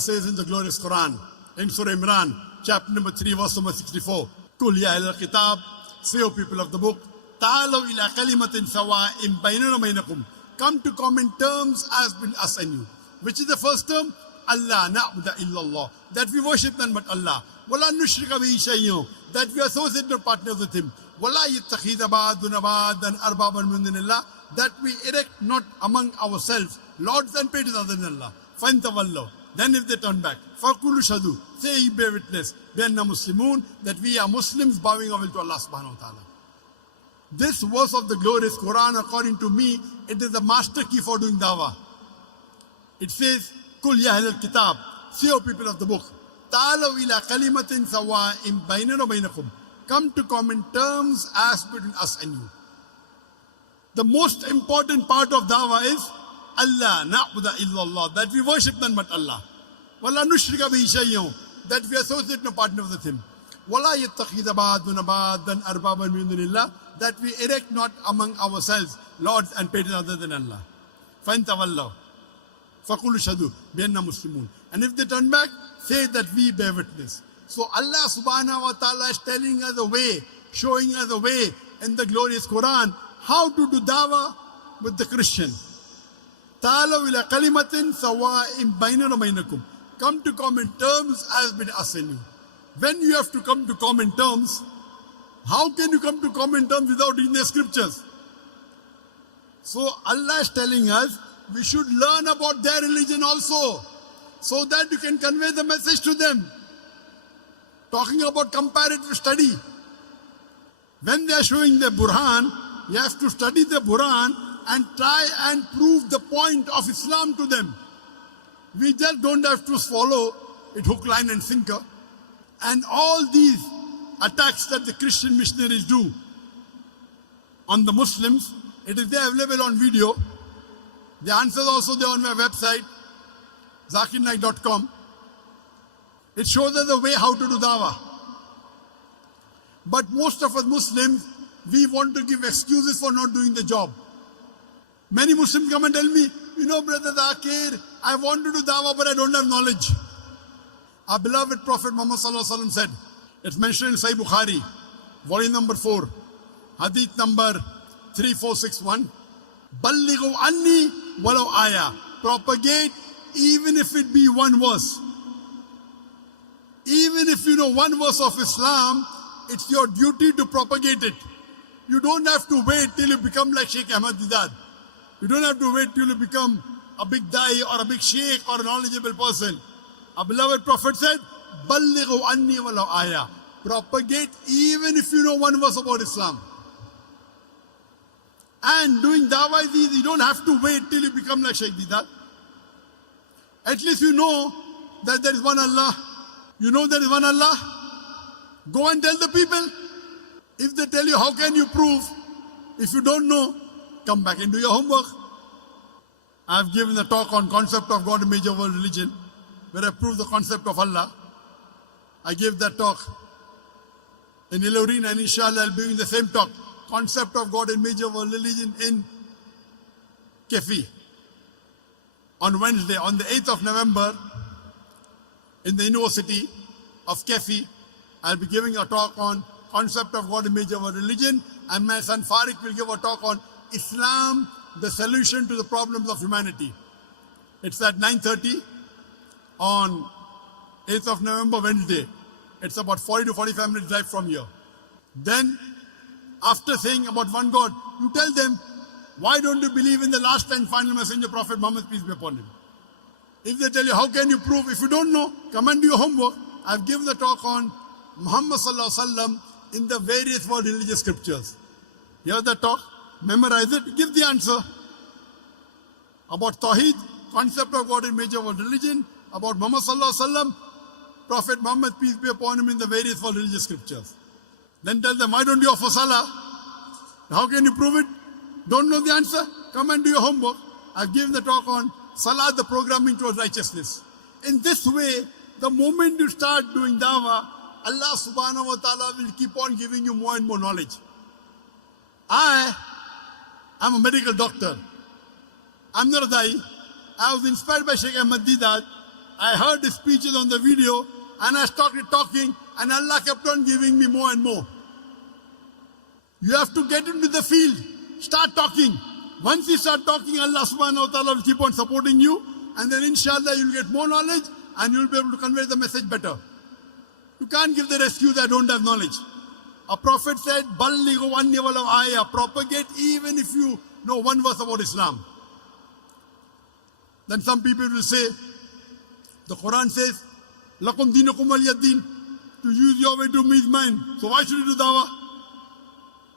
says in the glorious Quran, in Surah Imran, chapter number 3, verse number 64, Kul ya ahlal kitab, say, O people of the book, ta'alaw ila kalimatin sawa'in baynana wa baynakum, come to common terms as between us and you. Which is the first term? Allah na'budu illallah, that we worship none but Allah. Wala nushrika bihi shay'un, that we associate no partners with him. Wala yattakhidha ba'duna ba'dan arbaban min dunillah, that we erect not among ourselves lords and patrons other than Allah. Fantawallahu, then if they turn back, faqulu shadu, say ye bear witness, bianna muslimun, that we are Muslims bowing our will to Allah subhanahu wa ta'ala. This verse of the glorious Quran, according to me, it is the master key for doing dawah. It says, Kul ya ahlal kitab, say, O people of the book, ta'alaw ila kalimatin sawa'in baynana wa baynakum, come to common terms as between us and you. The most important part of dawah is Allah na'budu illallah, that we worship none but Allah. Wala nushrika bihi shay'un, that we associate no partner with him. Wala yattakhidha ba'duna ba'dan arbaban min dunillah, that we erect not among ourselves lords and patrons other than Allah. Fantawallahu, faqulu shadu bianna muslimun, and if they turn back, say that we bear witness. So Allah subhanahu wa ta'ala is telling us a way, showing us a way in the glorious Quran how to do dawah with the Christian. Ta'alaw ila kalimatin sawa'in baynana wa baynakum, come to common terms as between us and you. When you have to come to common terms, how can you come to common terms without reading the scriptures? So Allah is telling us we should learn about their religion also, so that you can convey the message to them. Talking about comparative study. When they are showing the Burhan, you have to study the Burhan and try and prove the point of Islam to them. We just don't have to follow it hook, line and sinker. And all these attacks that the Christian missionaries do on the Muslims, it is there available on video. The answers also there on my website, zakirnaik.com. It shows us the way how to do dawah. But most of us Muslims, we want to give excuses for not doing the job. Many Muslims come and tell me, you know, Brother Zakir, I want to do dawah, but I don't have knowledge. Our beloved Prophet Muhammad said, it's mentioned in Sahih Bukhari, volume number 4, hadith number 3461, Ballighu anni walau ayah, propagate even if it be one verse. Even if you know one verse of Islam, it's your duty to propagate it. You don't have to wait till you become like Sheikh Ahmad Didat. You don't have to wait till you become a big da'i or a big sheikh or a knowledgeable person. Our beloved Prophet said, Ballighu anni walau ayah. Propagate even if you know one verse about Islam. And doing dawah is easy. You don't have to wait till you become like Sheikh Didat. At least you know that there is one Allah. You know there is one Allah. Go and tell the people. If they tell you, how can you prove? If you don't know, come back and do your homework. I have given a talk on concept of God in major world religion, where I proved the concept of Allah. I gave that talk in Ilorin, and inshallah I'll be doing the same talk, concept of God in major world religion in Kefi. On Wednesday, on the 8th of November, in the University of Kefi, I'll be giving a talk on concept of God in major world religion, and my son Farik will give a talk on Islam, the solution to the problems of humanity. It's at 9:30 on 8th of November, Wednesday. It's about 40 to 45 minutes drive from here. Then, after saying about one God, you tell them, why don't you believe in the last and final messenger, Prophet Muhammad, peace be upon him? If they tell you, how can you prove? If you don't know, come and do your homework. I've given the talk on Muhammad sallallahu alaihi wasallam in the various world religious scriptures. Hear the talk, memorize it, give the answer. About Tawheed, concept of God in major world religion. About Muhammad sallallahu alaihi wasallam, Prophet Muhammad, peace be upon him, in the various world religious scriptures. Then tell them, why don't you offer salah? How can you prove it? Don't know the answer? Come and do your homework. I've given the talk on salah, the programming towards righteousness. In this way, the moment you start doing dawah, Allah subhanahu wa ta'ala will keep on giving you more and more knowledge. I am a medical doctor. I'm not a da'i. I was inspired by Sheikh Ahmad Didat I heard the speeches on the video and I started talking and Allah kept on giving me more and more. You have to get into the field. Start talking. Once you start talking, Allah subhanahu wa ta'ala will keep on supporting you, and then inshallah you'll get more knowledge and you'll be able to convey the message better. You can't give the excuse I don't have knowledge. A prophet said, Ballighu anni walau ayah, propagate even if you know one verse about Islam. Then some people will say, the Quran says, Lakum dinukum waliyad-din, to use your way to me is mine. So why should you do dawah?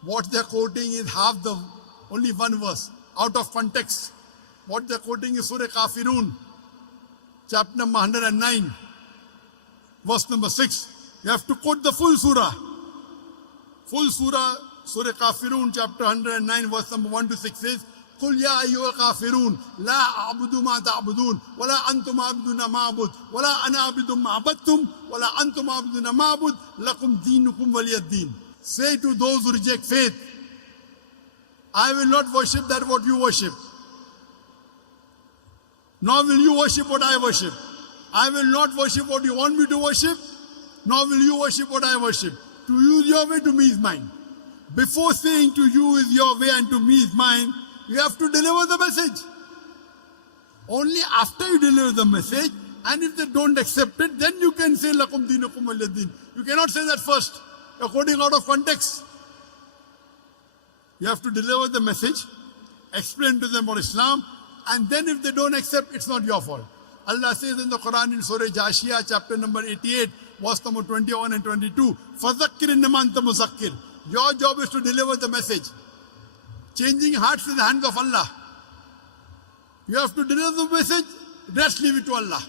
What they're quoting is only one verse, out of context. What they're quoting is Surah Kafirun, chapter number 109, verse number 6. You have to quote the full surah. Full surah, Surah Kafirun, chapter 109, verse number 1 to 6 says, قل يا أيها الكافرون لا أعبد ما تعبدون ولا أنتم عابدون ما أعبد ولا أنا عابد ما عبدتم ولا أنتم عابدون ما أعبد لكم دينكم ولي الدين. Say to those who reject faith, I will not worship that what you worship, nor will you worship what I worship. I will not worship what you want me to worship, nor will you worship what I worship. To you is your way, to me is mine. Before saying to you is your way and to me is mine, you have to deliver the message. Only after you deliver the message, and if they don't accept it, then you can say lakum dinukum waliyad-din. You cannot say that first. You're quoting out of context. You have to deliver the message, explain to them about Islam, and then if they don't accept, it's not your fault. Allah says in the Quran in Surah Jashiyah, chapter number 88, verse number 21 and 22, Zakir Naik. Your job is to deliver the message. Changing hearts in the hands of Allah. You have to deliver the message, rest leave it to Allah.